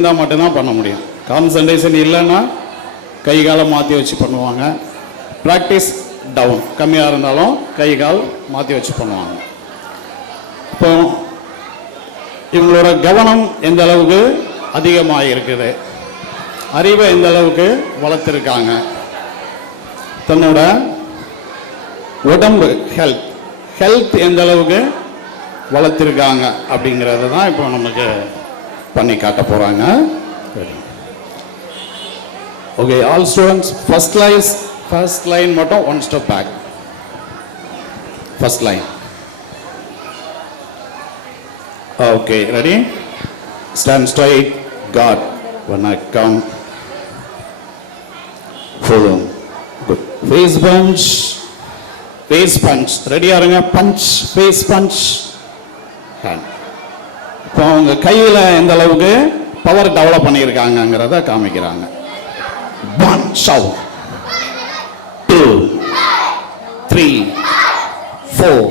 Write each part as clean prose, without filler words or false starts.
இருந்தால் மட்டும்தான் பண்ண முடியும். கான்சன்ட்ரேஷன் இல்லைன்னா கை காலை மாற்றி வச்சு பண்ணுவாங்க. ப்ராக்டிஸ் டவுன் கம்மியாக இருந்தாலும் கை கால் மாற்றி வச்சு பண்ணுவாங்க. இப்போ இவங்களோட கவனம் எந்த அளவுக்கு அதிகமாக இருக்குது, அறிவை எந்த அளவுக்கு வளர்த்துருக்காங்க, தன்னோட உடம்பு ஹெல்த் எந்த அளவுக்கு வளர்த்துருக்காங்க அப்படிங்கிறது தான் இப்போ நமக்கு பண்ணி காட்ட போகிறாங்க. Okay, all students first line மட்டும் one step back. First line. Okay, ready? Stand straight. God வணக்கம். போதும். Good. Face punch. Face punch. ரெடியா இருங்க. பஞ்ச். Face punch. ஹேண்ட். இப்போ அவங்க கையில் எந்த அளவுக்கு பவர் டெவலப் பண்ணியிருக்காங்கிறத காமிக்கிறாங்க. 1 shout 2 3 4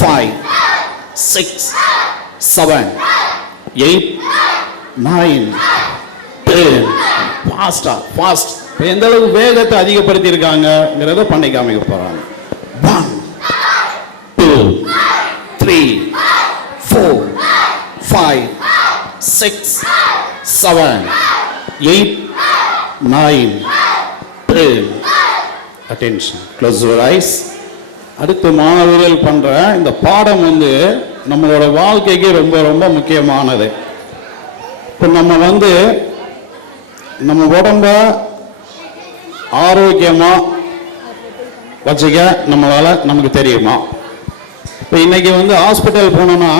5 6 7 8 9 10. ஃபாஸ்ட். எந்த அளவுக்கு வேகத்தை அதிகப்படுத்தி இருக்காங்கிறத பண்ணி காமிக்க போறாங்க. 1 2 3 4 5 6 7 8 9 10. attention, close your eyes. அடுத்து மாணவர்கள் பண்ற இந்த பாடம் நம்மளோட வாழ்க்கைக்கு ரொம்ப ரொம்ப முக்கியமானது. இப்போ நம்ம உடம்ப ஆரோக்கியமா வச்சுக்க நமக்கு தெரியுமா? இப்போ இன்னைக்கு ஹாஸ்பிட்டல் போனோம்னா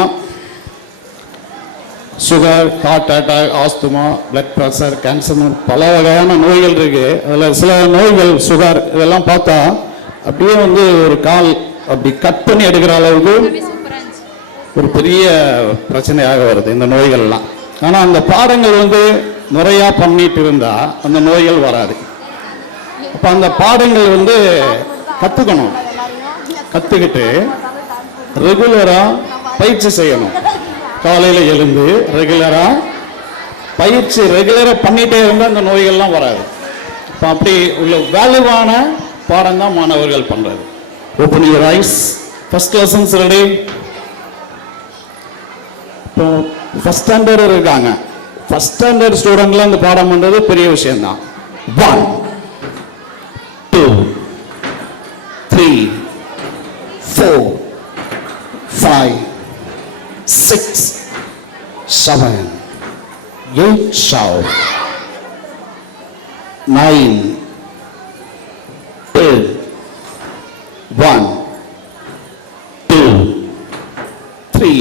sugar, heart attack, asthma, blood pressure, cancer, பல வகையான நோய்கள் இருக்கு. அதில் சில நோய்கள் சுகர் இதெல்லாம் பார்த்தா அப்படியே ஒரு கால் அப்படி கட் பண்ணி எடுக்கிற அளவுக்கு ஒரு பெரிய பிரச்சனையாக வருது இந்த நோய்கள்லாம். ஆனால் அந்த பாடங்கள் முறையாக பண்ணிட்டு இருந்தா அந்த நோய்கள் வராது. அப்போ அந்த பாடங்கள் கற்றுக்கணும். கற்றுக்கிட்டு ரெகுலராக பயிற்சி செய்யணும். காலையில் எழுந்து ரெகுலராக பண்ணிட்டே இருந்தால் அந்த நோய்கள்லாம் வராது. இப்போ அப்படி உள்ள வேல்யூவான பாடம் தான் மாணவர்கள் பண்றது. Open your eyes. First lessons ready. இப்போ ஃபர்ஸ்ட் ஸ்டாண்டர்ட் இருக்காங்க. ஃபர்ஸ்ட் ஸ்டாண்டர்ட் ஸ்டூடெண்ட்ல இந்த பாடம் பண்றது பெரிய விஷயம் தான். 1 2 3 4 5 6 7 8 shout 9 10 1 2 3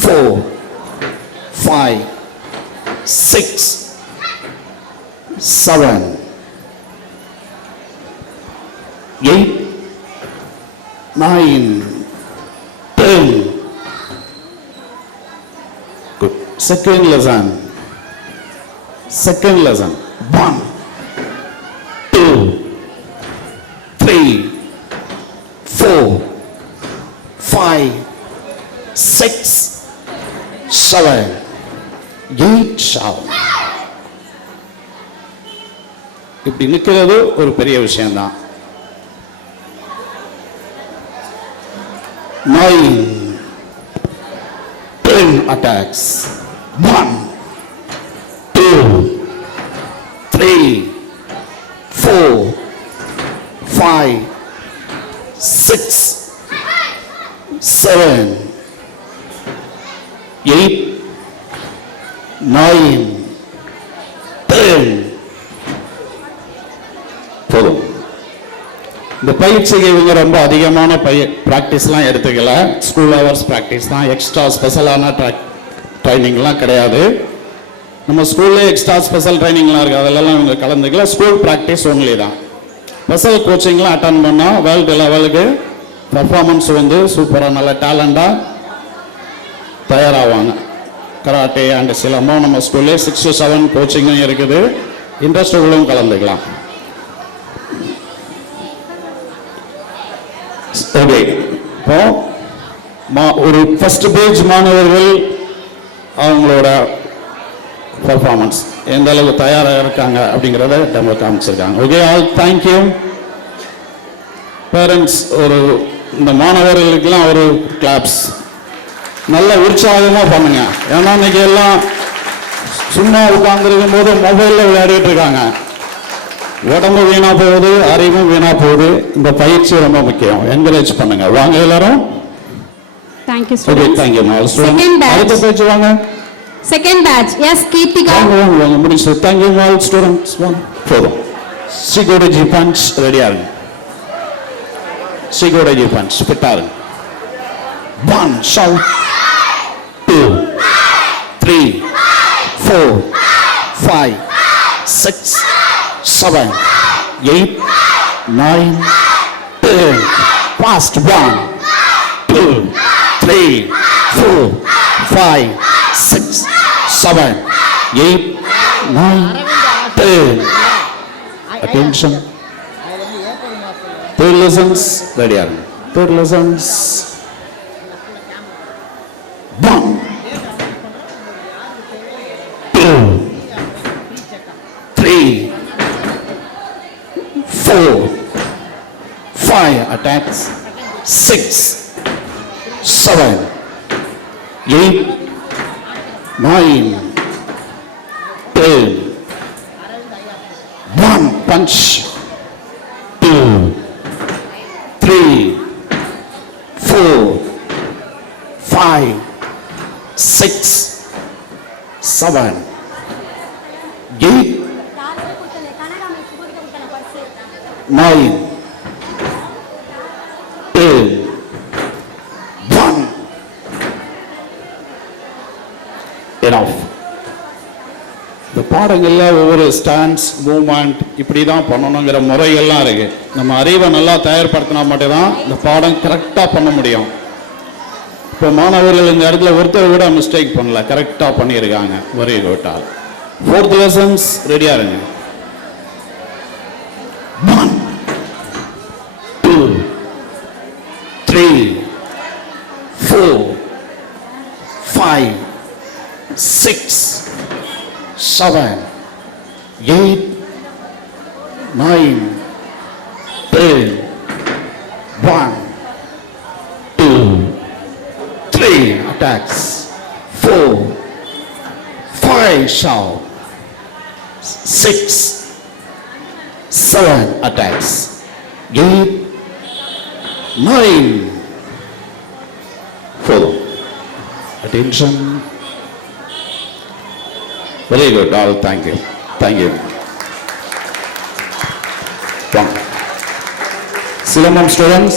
4 5 6 7 8 9 10. Good. Second lesson. 1 2 3 4 5 6 7 8 shout. இப்படி நிற்கிறது ஒரு பெரிய விஷயம்தான். 9 10 attacks. 1 2 3 4 5 6 7 8 9 10. போதும். இந்த பயிற்சிக்கு ரொம்ப அதிகமான ப்ராக்டிஸ்லாம் எடுத்துக்கல. ஸ்கூல் ஹவர்ஸ் ப்ராக்டிஸ் தான். எக்ஸ்ட்ரா ஸ்பெஷலான ட்ரைனிங்லாம் கிடையாது. நம்ம ஸ்கூல்லே எக்ஸ்ட்ரா ஸ்பெஷல் ட்ரைனிங்லாம் இருக்குது, அதெல்லாம் இவங்க கலந்துக்கல. ஸ்கூல் ப்ராக்டிஸ் ஒன்லி தான். ஸ்பெஷல் கோச்சிங்லாம் அட்டன் பண்ணால் வேர்ல்டு லெவலுக்கு பர்ஃபார்மன்ஸ் சூப்பராக நல்ல டேலண்டாக தயாராவாங்க. கராட்டே அண்ட் சிலம்பம் நம்ம ஸ்கூல்லே 6 to 7 கோச்சிங்கும் இருக்குது. இன்ட்ரெஸ்ட் உள்ளவங்க கலந்துக்கலாம். ஓகே, இப்போ ஒரு ஃபர்ஸ்ட் பேஜ் மாணவர்கள் அவங்களோட பர்ஃபார்மன்ஸ் எந்த அளவுக்கு தயாராக இருக்காங்க அப்படிங்கிறத நம்ம காமிச்சிருக்காங்க. Okay, all thank you. பேரண்ட்ஸ், ஒரு இந்த மாணவர்களுக்கெல்லாம் ஒரு கிளாப்ஸ் நல்ல உற்சாகமாக பண்ணுங்க. ஏன்னா இன்னைக்கு எல்லாம் சும்மா உட்கார்ந்துருக்கும் போது மொபைலில் விளையாடிட்டு இருக்காங்க. உடம்பு வீணா போகுது, அறிவும் வீணா போகுது. இந்த பயிற்சி ரொம்ப முக்கியம். என்கரேஜ் பண்ணுங்க. வாங்க எல்லாரும். Thank you, okay, students. Thank you. Second batch. அடுத்த பேச்சு வாங்க. Second batch. Yes, Keetika. வாங்க முடிச்சு. Thank you all students. போதும். சிகோடஜி பஞ்ச் ரெடியா இருங்க. சிகோடஜி பஞ்ச் ஃபிட்டா இருங்க. 1 shout 2 3 4 5 6 7 8 9 10 fast 1 2 3 4 5 6 7 8 9 10 attention. Third lessons ready are third lessons 1 2 3 4 5 attacks 6 7 8 9 10 1 punch 2 3 4 5 6 7 8 9 10 1 enough. இந்த பாடங்கள்ல ஒவ்வொரு ஸ்டாண்ட்ஸ் மூவ்மெண்ட் இப்படி தான் பண்ணணுங்கிற முறைகள்லாம் இருக்கு. நம்ம அறிவை நல்லா தயார்படுத்தினா மட்டும்தான் இந்த பாடம் கரெக்டாக பண்ண முடியும். இப்போ மாணவர்கள் இந்த இடத்துல ஒருத்தர் கூட மிஸ்டேக் பண்ணல, கரெக்டாக பண்ணியிருக்காங்க. Very good. All fourth lessons ரெடியா இருங்க. 1 2 3 4 5 6 7 8 9 10 1 2 3 attacks 4 5 shout 6 7 attacks 8 9 4 attention. Very good. All thank you. Thank you. One. Silamam students.